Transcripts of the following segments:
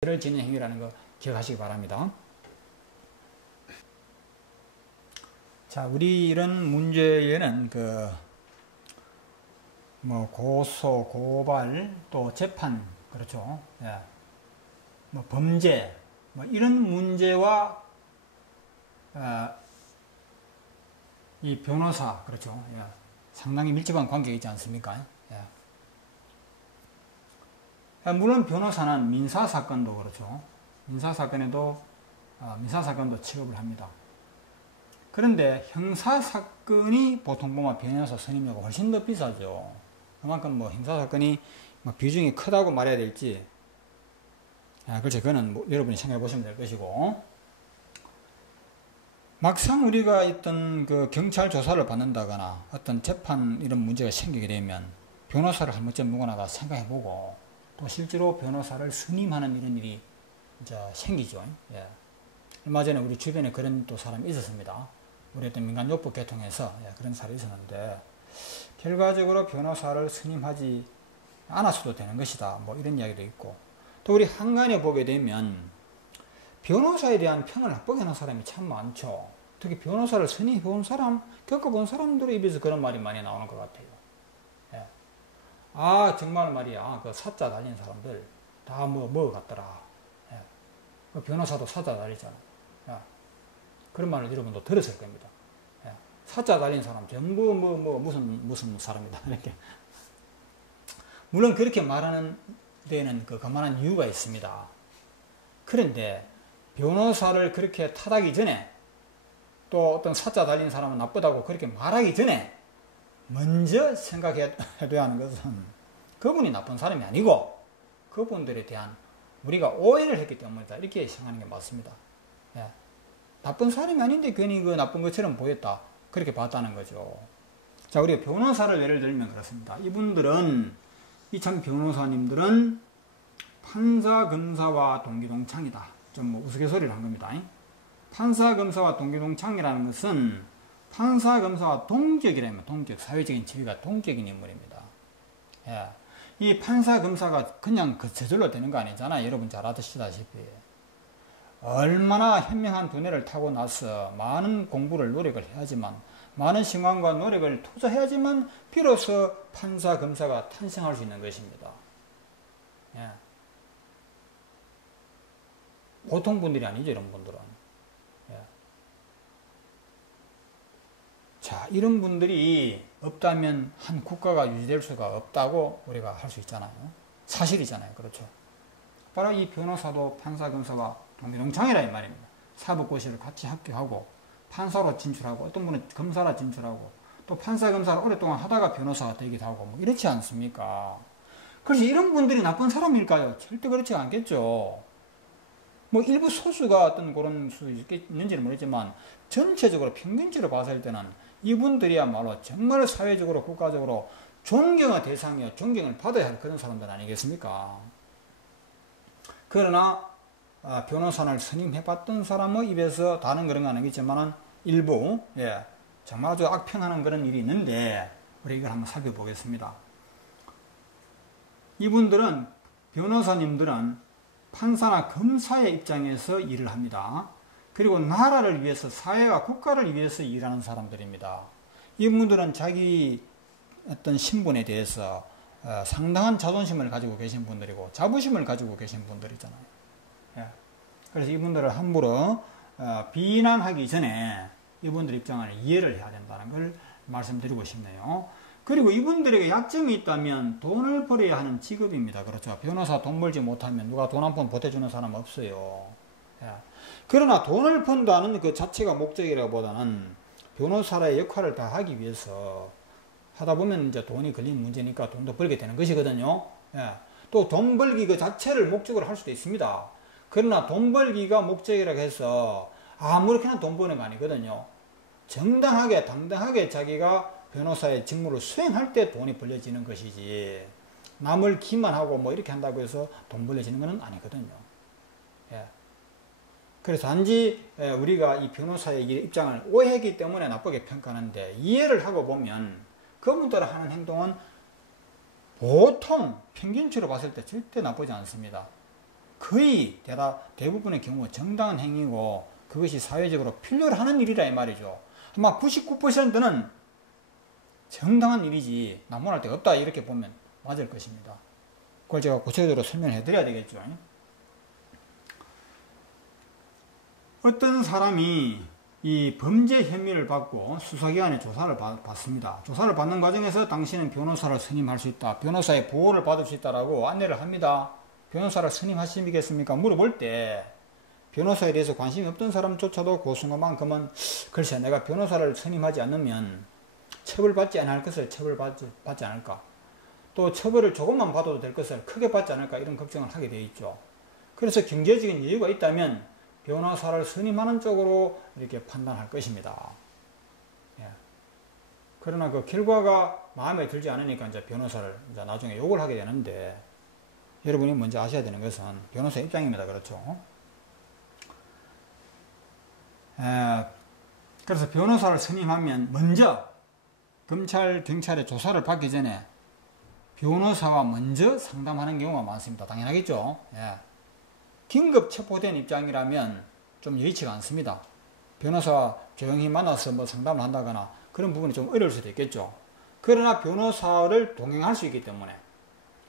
죄를 짓는 행위라는 거 기억하시기 바랍니다. 자, 우리 이런 문제에는 그, 뭐, 고소, 고발, 또 재판, 그렇죠. 예. 뭐, 범죄, 뭐, 이런 문제와, 어, 이 변호사, 그렇죠. 예. 상당히 밀접한 관계가 있지 않습니까? 예. 예. 물론 변호사는 민사 사건도 그렇죠. 민사 사건에도, 어, 민사 사건도 취급을 합니다. 그런데 형사 사건이 보통 보면 변호사 선임료가 훨씬 더 비싸죠. 그만큼 뭐 형사 사건이 뭐 비중이 크다고 말해야 될지, 아, 그렇죠. 그거는 뭐 여러분이 생각해 보시면 될 것이고, 막상 우리가 있던 그 경찰 조사를 받는다거나 어떤 재판 이런 문제가 생기게 되면 변호사를 한 번쯤 누구나 다 생각해 보고 또 실제로 변호사를 선임하는 이런 일이 이제 생기죠. 예. 얼마 전에 우리 주변에 그런 또 사람이 있었습니다. 우리 어떤 민간요법 개통해서 예, 그런 사례 있었는데 결과적으로 변호사를 선임하지 않았어도 되는 것이다. 뭐 이런 이야기도 있고 또 우리 한간에 보게 되면 변호사에 대한 평을 나쁘게 하는 사람이 참 많죠. 특히 변호사를 본 사람, 겪어본 사람들의 입에서 그런 말이 많이 나오는 것 같아요. 예. 아, 정말 말이야. 그 사자 달린 사람들 다 뭐, 뭐 같더라. 예. 그 변호사도 사자 달리잖아. 예. 그런 말을 여러분도 들었을 겁니다. 예. 사자 달린 사람 전부 뭐, 뭐, 무슨, 무슨 사람이다. 이렇게. 물론 그렇게 말하는 데는 그 그만한 이유가 있습니다. 그런데 변호사를 그렇게 타다기 전에 또 어떤 사자 달린 사람은 나쁘다고 그렇게 말하기 전에 먼저 생각해야 하는 것은 그분이 나쁜 사람이 아니고 그분들에 대한 우리가 오해를 했기 때문이다. 이렇게 생각하는 게 맞습니다. 예. 나쁜 사람이 아닌데 괜히 그 나쁜 것처럼 보였다. 그렇게 봤다는 거죠. 자, 우리가 변호사를 예를 들면 그렇습니다. 이분들은, 이참 변호사님들은 판사, 검사와 동기동창이다. 좀 뭐 우스갯소리를 한 겁니다. 판사, 검사와 동기동창이라는 것은 판사, 검사와 동격이라면 동격, 사회적인 지위가 동격인 인물입니다. 예. 이 판사, 검사가 그냥 그 저절로 되는 거 아니잖아요. 여러분 잘 아시다시피. 얼마나 현명한 두뇌를 타고 나서 많은 공부를 노력을 해야지만 많은 시간과 노력을 투자해야지만 비로소 판사, 검사가 탄생할 수 있는 것입니다. 예. 보통 분들이 아니죠, 이런 분들은. 예. 자, 이런 분들이 없다면 한 국가가 유지될 수가 없다고 우리가 할 수 있잖아요. 사실이잖아요. 그렇죠. 바로 이 변호사도 판사, 검사와 동기동창이라 이 말입니다. 사법고시를 같이 합격하고 판사로 진출하고 어떤 분은 검사로 진출하고 또 판사, 검사를 오랫동안 하다가 변호사가 되기도 하고 뭐 이렇지 않습니까? 그래서 이런 분들이 나쁜 사람일까요? 절대 그렇지 않겠죠. 뭐 일부 소수가 어떤 그런 수 있는지는 모르지만 전체적으로 평균적으로 봤을 때는 이분들이야말로 정말 사회적으로 국가적으로 존경의 대상이요 존경을 받아야 할 그런 사람들 아니겠습니까? 그러나 아, 변호사를 선임해봤던 사람의 입에서 다는 그런 건 아니겠지만은 일부 예, 정말 아주 악평하는 그런 일이 있는데 우리 이걸 한번 살펴보겠습니다. 이분들은 변호사님들은 판사나 검사의 입장에서 일을 합니다. 그리고 나라를 위해서 사회와 국가를 위해서 일하는 사람들입니다. 이분들은 자기 어떤 신분에 대해서 어, 상당한 자존심을 가지고 계신 분들이고 자부심을 가지고 계신 분들이잖아요. 예. 그래서 이분들을 함부로 어, 비난하기 전에 이분들 입장을 이해를 해야 된다는 걸 말씀드리고 싶네요. 그리고 이분들에게 약점이 있다면 돈을 벌어야 하는 직업입니다. 그렇죠. 변호사 돈 벌지 못하면 누가 돈 한 푼 보태주는 사람 없어요. 예. 그러나 돈을 번다는 그 자체가 목적이라보다는 변호사의 역할을 다 하기 위해서 하다 보면 이제 돈이 걸린 문제니까 돈도 벌게 되는 것이거든요. 예. 또돈 벌기 그 자체를 목적으로 할 수도 있습니다. 그러나 돈 벌기가 목적이라고 해서 아무렇게나 돈 버는 거 아니거든요. 정당하게 당당하게 자기가 변호사의 직무를 수행할 때 돈이 벌려지는 것이지 남을 기만 하고 뭐 이렇게 한다고 해서 돈 벌려지는 것은 아니거든요. 예. 그래서 단지 우리가 이 변호사의 입장을 오해했기 때문에 나쁘게 평가하는데 이해를 하고 보면 그분들 하는 행동은 보통 평균치로 봤을 때 절대 나쁘지 않습니다. 거의 대다, 대부분의 경우 정당한 행위고 그것이 사회적으로 필요로 하는 일이라 이 말이죠. 아마 99%는 정당한 일이지 나무랄 데 없다 이렇게 보면 맞을 것입니다. 그걸 제가 구체적으로 설명해 드려야 되겠죠. 어떤 사람이 이 범죄 혐의를 받고 수사기관에 조사를 받습니다. 조사를 받는 과정에서 당신은 변호사를 선임할 수 있다. 변호사의 보호를 받을 수 있다라고 안내를 합니다. 변호사를 선임하시겠습니까? 물어볼 때 변호사에 대해서 관심이 없던 사람조차도 그 순간만큼은 글쎄 내가 변호사를 선임하지 않으면 처벌받지 않을 것을 처벌받지 받지 않을까 또 처벌을 조금만 받아도 될 것을 크게 받지 않을까 이런 걱정을 하게 되어 있죠. 그래서 경제적인 여유가 있다면 변호사를 선임하는 쪽으로 이렇게 판단할 것입니다. 예. 그러나 그 결과가 마음에 들지 않으니까 이제 변호사를 이제 나중에 욕을 하게 되는데 여러분이 먼저 아셔야 되는 것은 변호사 입장입니다. 그렇죠? 에, 그래서 변호사를 선임하면 먼저 검찰, 경찰의 조사를 받기 전에 변호사와 먼저 상담하는 경우가 많습니다. 당연하겠죠? 예. 긴급 체포된 입장이라면 좀 여의치가 않습니다. 변호사와 조용히 만나서 뭐 상담을 한다거나 그런 부분이 좀 어려울 수도 있겠죠. 그러나 변호사를 동행할 수 있기 때문에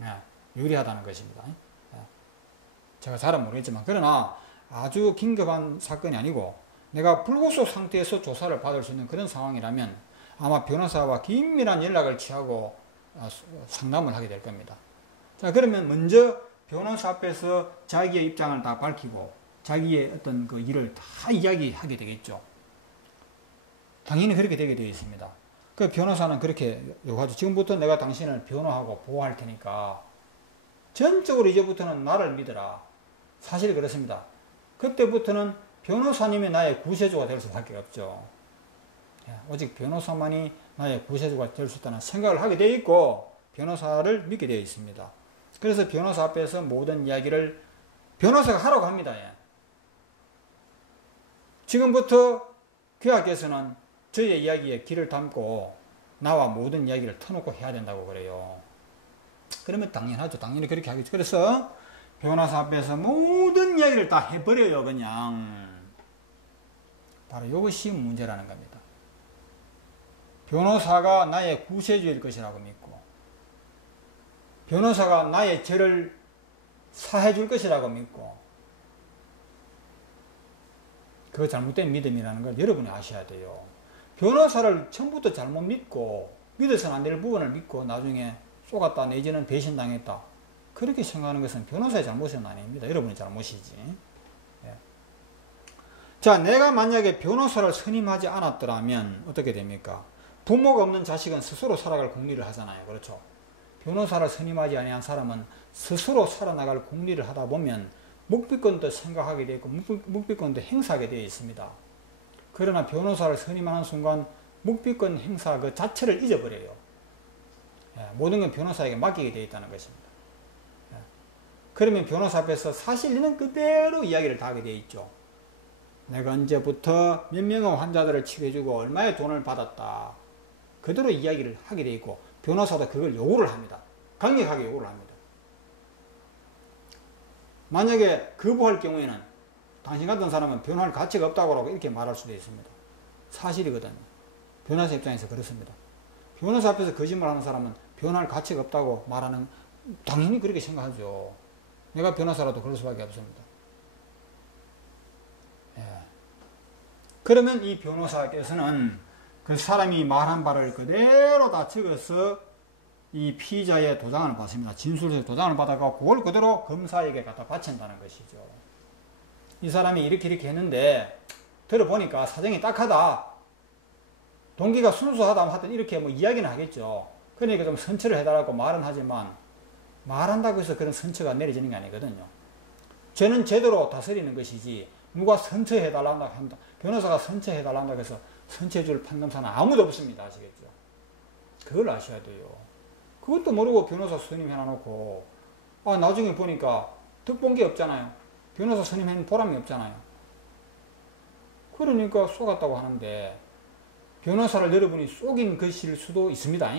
예. 유리하다는 것입니다. 예. 제가 잘은 모르겠지만 그러나 아주 긴급한 사건이 아니고 내가 불구속 상태에서 조사를 받을 수 있는 그런 상황이라면 아마 변호사와 긴밀한 연락을 취하고 아, 상담을 하게 될 겁니다. 자 그러면 먼저 변호사 앞에서 자기의 입장을 다 밝히고 자기의 어떤 그 일을 다 이야기하게 되겠죠. 당연히 그렇게 되게 되어 있습니다. 그 변호사는 그렇게 요구하죠. 지금부터 내가 당신을 변호하고 보호할 테니까 전적으로 이제부터는 나를 믿어라. 사실 그렇습니다. 그때부터는 변호사님이 나의 구세주가 될 수밖에 없죠. 예, 오직 변호사만이 나의 구세주가 될 수 있다는 생각을 하게 되어 있고 변호사를 믿게 되어 있습니다. 그래서 변호사 앞에서 모든 이야기를 변호사가 하라고 합니다. 예. 지금부터 교학께서는 저의 이야기에 귀를 담고 나와 모든 이야기를 터놓고 해야 된다고 그래요. 그러면 당연하죠. 당연히 그렇게 하겠죠. 그래서 변호사 앞에서 모든 이야기를 다 해버려요. 그냥. 바로 이것이 문제라는 겁니다. 변호사가 나의 구세주일 것이라고 믿고 변호사가 나의 죄를 사해 줄 것이라고 믿고 그 잘못된 믿음이라는 걸 여러분이 아셔야 돼요. 변호사를 처음부터 잘못 믿고 믿어서는 안 될 부분을 믿고 나중에 쏘갔다 내지는 배신당했다. 그렇게 생각하는 것은 변호사의 잘못은 아닙니다. 여러분의 잘못이지. 예. 자, 내가 만약에 변호사를 선임하지 않았더라면 어떻게 됩니까? 부모가 없는 자식은 스스로 살아갈 공리를 하잖아요. 그렇죠? 변호사를 선임하지 아니한 사람은 스스로 살아나갈 공리를 하다 보면 묵비권도 생각하게 되어 있고 묵비권도 행사하게 되어 있습니다. 그러나 변호사를 선임하는 순간 묵비권 행사 그 자체를 잊어버려요. 예, 모든 건 변호사에게 맡기게 되어 있다는 것입니다. 예. 그러면 변호사 앞에서 사실 있는 그대로 이야기를 다 하게 되어 있죠. 내가 언제부터 몇 명의 환자들을 치료해주고 얼마의 돈을 받았다. 그대로 이야기를 하게 되어 있고 변호사도 그걸 요구를 합니다. 강력하게 요구를 합니다. 만약에 거부할 경우에는 당신 같은 사람은 변호할 가치가 없다고 이렇게 말할 수도 있습니다. 사실이거든요. 변호사 입장에서 그렇습니다. 변호사 앞에서 거짓말하는 사람은 변호할 가치가 없다고 말하는 당연히 그렇게 생각하죠. 내가 변호사라도 그럴 수밖에 없습니다. 예. 그러면 이 변호사께서는 그 사람이 말한 바를 그대로 다 적어서 이 피의자의 도장을 받습니다. 진술서 도장을 받아가 그걸 그대로 검사에게 갖다 바친다는 것이죠. 이 사람이 이렇게 이렇게 했는데 들어보니까 사정이 딱하다. 동기가 순수하다 하든 이렇게 뭐 이야기는 하겠죠. 그러니까 좀 선처를 해달라고 말은 하지만 말한다고 해서 그런 선처가 내려지는 게 아니거든요. 죄는 제대로 다스리는 것이지 누가 선처해달라고 한다. 변호사가 선처해달라고 해서 선처해줄 판검사는 아무도 없습니다. 아시겠죠? 그걸 아셔야 돼요. 그것도 모르고 변호사 선임 해놔놓고 아 나중에 보니까 득본 게 없잖아요. 변호사 선임한 보람이 없잖아요. 그러니까 속았다고 하는데 변호사를 여러분이 속인 것일 수도 있습니다.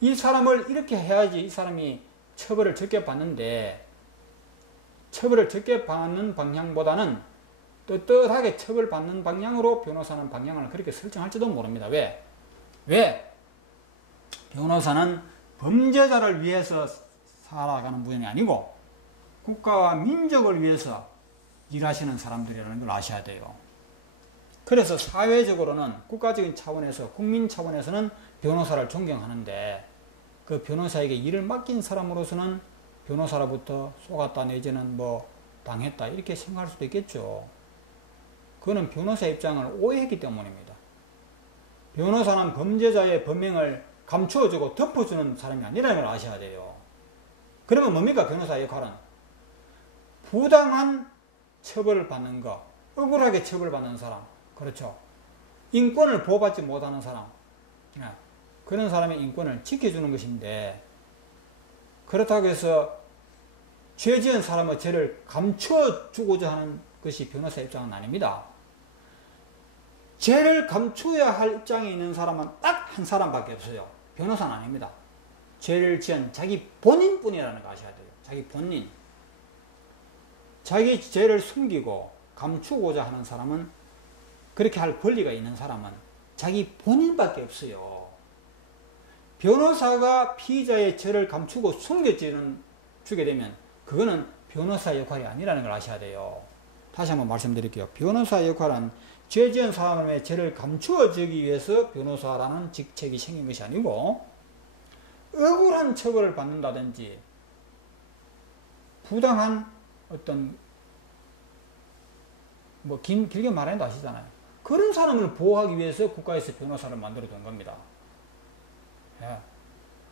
이 사람을 이렇게 해야지 이 사람이 처벌을 적게 받는데 처벌을 적게 받는 방향보다는 떳떳하게 처벌받는 방향으로 변호사는 방향을 그렇게 설정할지도 모릅니다. 왜? 왜? 변호사는 범죄자를 위해서 살아가는 분이 아니고 국가와 민족을 위해서 일하시는 사람들이라는 걸 아셔야 돼요. 그래서 사회적으로는 국가적인 차원에서 국민 차원에서는 변호사를 존경하는데 그 변호사에게 일을 맡긴 사람으로서는 변호사로부터 속았다 내지는 뭐 당했다 이렇게 생각할 수도 있겠죠. 그거는 변호사 입장을 오해했기 때문입니다. 변호사는 범죄자의 범행을 감추어주고 덮어주는 사람이 아니라는 걸 아셔야 돼요. 그러면 뭡니까 변호사의 역할은? 부당한 처벌을 받는 거, 억울하게 처벌받는 사람, 그렇죠. 인권을 보호받지 못하는 사람, 네. 그런 사람의 인권을 지켜주는 것인데, 그렇다고 해서 죄 지은 사람의 죄를 감추어 주고자 하는 것이 변호사 입장은 아닙니다. 죄를 감추어야 할 입장에 있는 사람은 딱 한 사람밖에 없어요. 변호사는 아닙니다. 죄를 지은 자기 본인뿐이라는 거 아셔야 돼요. 자기 본인. 자기 죄를 숨기고 감추고자 하는 사람은 그렇게 할 권리가 있는 사람은 자기 본인밖에 없어요. 변호사가 피의자의 죄를 감추고 숨겨지는 주게 되면 그거는 변호사 역할이 아니라는 걸 아셔야 돼요. 다시 한번 말씀드릴게요. 변호사 역할은 죄 지은 사람의 죄를 감추어 주기 위해서 변호사라는 직책이 생긴 것이 아니고 억울한 처벌을 받는다든지 부당한 어떤 뭐 긴, 길게 말해도 아시잖아요. 그런 사람을 보호하기 위해서 국가에서 변호사를 만들어 둔 겁니다. 예.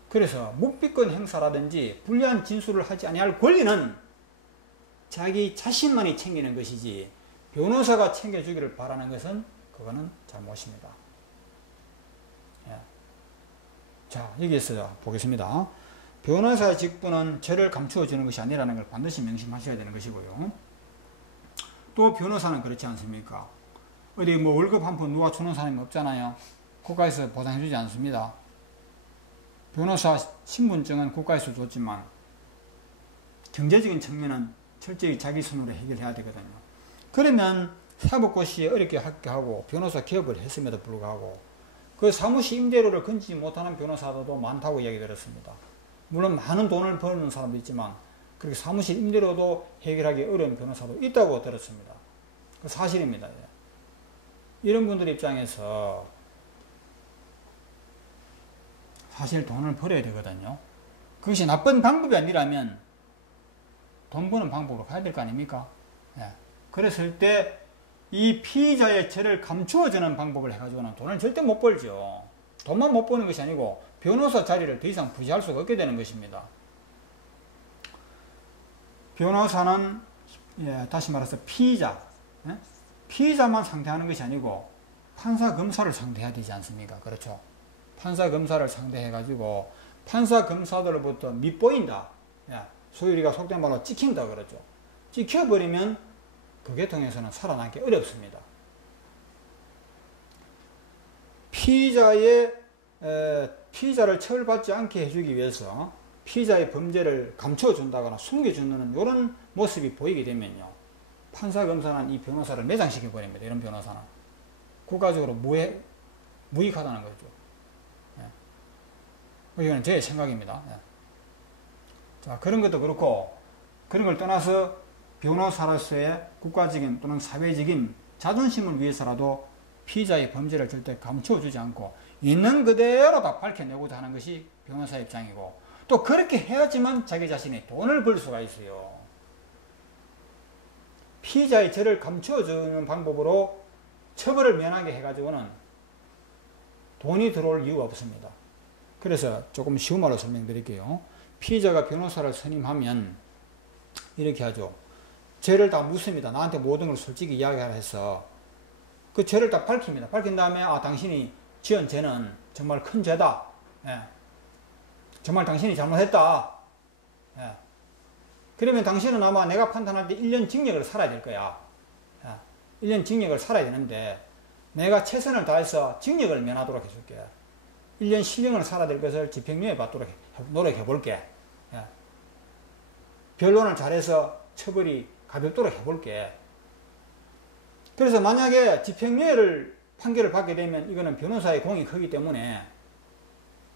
그래서 묵비권 행사라든지 불리한 진술을 하지 아니할 권리는 자기 자신만이 챙기는 것이지 변호사가 챙겨주기를 바라는 것은 그거는 잘못입니다. 예. 자 여기에서 보겠습니다. 변호사의 직분은 죄를 감추어 주는 것이 아니라는 걸 반드시 명심하셔야 되는 것이고요. 또 변호사는 그렇지 않습니까? 어디 뭐 월급 한 푼 누가 주는 사람이 없잖아요. 국가에서 보상해주지 않습니다. 변호사 신분증은 국가에서 줬지만 경제적인 측면은 철저히 자기 손으로 해결해야 되거든요. 그러면 사법고시에 어렵게 합격하고 변호사 기업을 했음에도 불구하고 그 사무실 임대료를 건지지 못하는 변호사들도 많다고 이야기 들었습니다. 물론 많은 돈을 버는 사람도 있지만 그렇게 사무실 임대료도 해결하기 어려운 변호사도 있다고 들었습니다. 그 사실입니다. 이런 분들 입장에서 사실 돈을 벌어야 되거든요. 그것이 나쁜 방법이 아니라면 돈 버는 방법으로 가야 될 거 아닙니까? 예. 그랬을 때 이 피의자의 죄를 감추어주는 방법을 해가지고는 돈을 절대 못 벌죠. 돈만 못 버는 것이 아니고 변호사 자리를 더 이상 부지할 수가 없게 되는 것입니다. 변호사는 예, 다시 말해서 피의자, 예? 피의자만 상대하는 것이 아니고 판사 검사를 상대해야 되지 않습니까? 그렇죠. 판사 검사를 상대해 가지고 판사 검사들로부터 밑보인다. 소위 우리가 속된 말로 찍힌다 그러죠. 찍혀버리면 그 계통에서는 살아남기 어렵습니다. 피의자의 에, 피의자를 처벌받지 않게 해주기 위해서 피의자의 범죄를 감춰준다거나 숨겨주는 이런 모습이 보이게 되면요. 판사 검사는 이 변호사를 매장시켜 버립니다. 이런 변호사는 국가적으로 무해 무익하다는 거죠. 예. 이건 제 생각입니다. 예. 자 그런 것도 그렇고 그런 걸 떠나서 변호사로서의 국가적인 또는 사회적인 자존심을 위해서라도 피의자의 범죄를 절대 감춰주지 않고 있는 그대로 다 밝혀내고자 하는 것이 변호사 입장이고 또 그렇게 해야지만 자기 자신이 돈을 벌 수가 있어요. 피의자의 죄를 감추어주는 방법으로 처벌을 면하게 해가지고는 돈이 들어올 이유가 없습니다. 그래서 조금 쉬운 말로 설명드릴게요. 피의자가 변호사를 선임하면 이렇게 하죠. 죄를 다 묻습니다. 나한테 모든 걸 솔직히 이야기하라 해서 그 죄를 다 밝힙니다. 밝힌 다음에 아 당신이 지은 죄는 정말 큰 죄다. 예. 정말 당신이 잘못했다. 예. 그러면 당신은 아마 내가 판단할 때 1년 징역을 살아야 될 거야. 1년 징역을 살아야 되는데 내가 최선을 다해서 징역을 면하도록 해줄게. 1년 실형을 살아야 될 것을 집행유예 받도록 노력해 볼게. 변론을 잘해서 처벌이 가볍도록 해볼게. 그래서 만약에 집행유예를 판결을 받게 되면 이거는 변호사의 공이 크기 때문에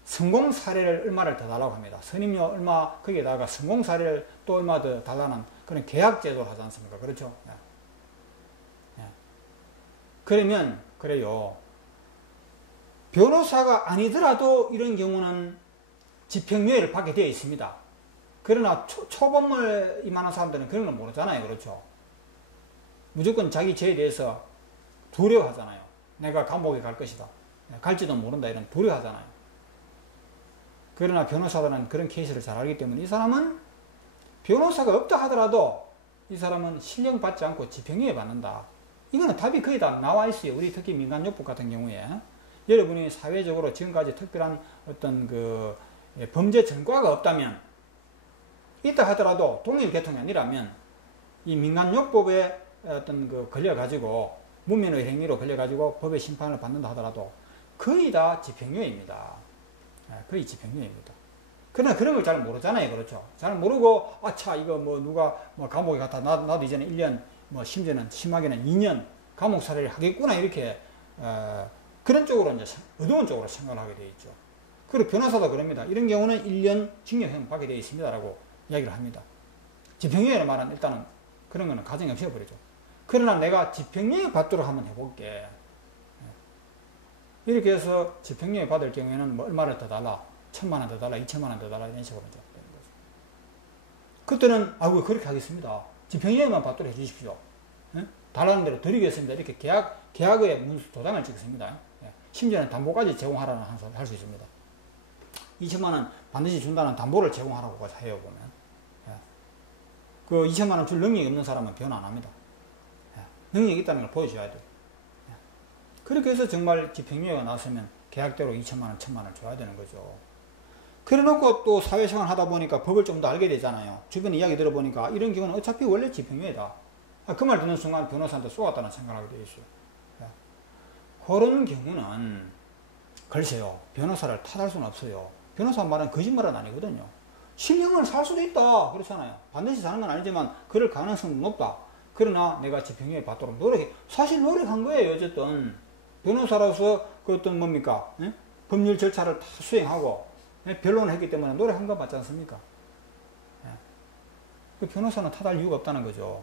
성공 사례를 얼마를 더 달라고 합니다. 선임료 얼마 거기에다가 성공 사례를 또 얼마 더 달라는 그런 계약 제도를 하지 않습니까? 그렇죠? 예. 예. 그러면 그래요. 변호사가 아니더라도 이런 경우는 집행유예를 받게 되어 있습니다. 그러나 초, 초범을 임하는 사람들은 그런 걸 모르잖아요. 그렇죠? 무조건 자기 죄에 대해서 두려워하잖아요. 내가 감옥에 갈 것이다. 갈지도 모른다. 이런 두려워하잖아요. 그러나 변호사들은 그런 케이스를 잘 알기 때문에 이 사람은 변호사가 없다 하더라도 이 사람은 실형 받지 않고 집행유예 받는다. 이거는 답이 거의 다 나와 있어요. 우리 특히 민간요법 같은 경우에. 여러분이 사회적으로 지금까지 특별한 어떤 그 범죄 전과가 없다면 있다 하더라도 동일 계통이 아니라면 이 민간요법에 어떤 그 걸려가지고 무면의 행위로 걸려가지고 법의 심판을 받는다 하더라도 거의 다 집행유예입니다. 예, 거의 집행유예입니다. 그러나 그런 걸 잘 모르잖아요. 그렇죠. 잘 모르고, 아차, 이거 뭐 누가 뭐 감옥에 갔다, 나도, 나도 이제는 1년, 뭐 심지어는 심하게는 2년 감옥 살이를 하겠구나, 이렇게, 어, 그런 쪽으로 이제 어두운 쪽으로 생각을 하게 되어 있죠. 그리고 변호사도 그럽니다. 이런 경우는 1년 징역형 받게 되어 있습니다라고 이야기를 합니다. 집행유예는 말은 일단은 그런 거는 가정이 없어버리죠. 그러나 내가 집행유예 받도록 한번 해볼게. 예. 이렇게 해서 집행유예 받을 경우에는 뭐 얼마를 더 달라? 천만 원 더 달라, 이천만 원 더 달라, 이런 식으로 되는 거죠. 그때는, 아이고, 그렇게 하겠습니다. 집행유예만 받도록 해주십시오. 예? 달라는 대로 드리겠습니다. 이렇게 계약, 계약의 문수 도장을 찍습니다. 예. 심지어는 담보까지 제공하라는 할 수 있습니다. 2천만 원 반드시 준다는 담보를 제공하라고 해요, 보면. 예. 그 2천만 원 줄 능력이 없는 사람은 변화 안 합니다. 예. 능력이 있다는 걸 보여줘야 돼요. 예. 그렇게 해서 정말 집행유예가 나왔으면 계약대로 2천만 원, 1천만 원을 줘야 되는 거죠. 그래 놓고 또 사회생활 하다 보니까 법을 좀 더 알게 되잖아요. 주변 이야기 들어보니까 이런 경우는 어차피 원래 집행유예다. 아, 그말 듣는 순간 변호사한테 쏘았다는 생각을 하게 되어 있어요. 예. 그런 경우는 글쎄요. 변호사를 탓할 수는 없어요. 변호사 말은 거짓말은 아니거든요. 실형을 살 수도 있다. 그렇잖아요. 반드시 사는 건 아니지만 그럴 가능성은 높다. 그러나 내가 집행유예 받도록 노력해. 사실 노력한 거예요. 어쨌든. 변호사로서 그 어떤 뭡니까? 예? 법률 절차를 다 수행하고 예? 변론을 했기 때문에 노력한 거 맞지 않습니까? 예. 그 변호사는 탓할 이유가 없다는 거죠.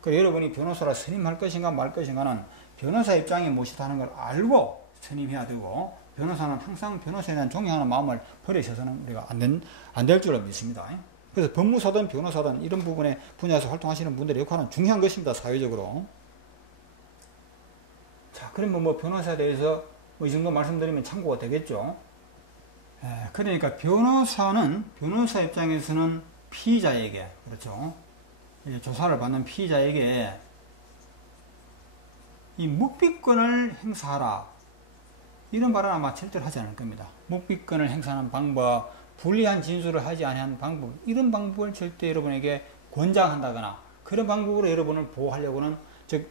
그 여러분이 변호사를 선임할 것인가 말 것인가는 변호사 입장이 무엇이다는 걸 알고 선임해야 되고 변호사는 항상 변호사에 대한 존경하는 마음을 버리셔서는 우리가 안, 된, 안될 줄로 믿습니다. 그래서 법무사든 변호사든 이런 부분에 분야에서 활동하시는 분들의 역할은 중요한 것입니다. 사회적으로. 자, 그러면 뭐 변호사에 대해서 뭐 이 정도 말씀드리면 참고가 되겠죠. 에, 그러니까 변호사는 변호사 입장에서는 피의자에게 그렇죠. 조사를 받는 피의자에게 이 묵비권을 행사하라 이런 말은 아마 절대로 하지 않을 겁니다. 묵비권을 행사하는 방법, 불리한 진술을 하지 않은 방법, 이런 방법을 절대 여러분에게 권장한다거나 그런 방법으로 여러분을 보호하려고는 즉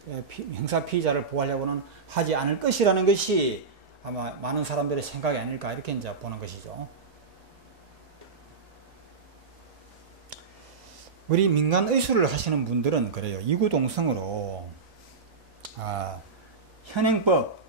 행사 피의자를 보호하려고는 하지 않을 것이라는 것이 아마 많은 사람들의 생각이 아닐까 이렇게 이제 보는 것이죠. 우리 민간 의술을 하시는 분들은 그래요. 이구동성으로 아, 현행법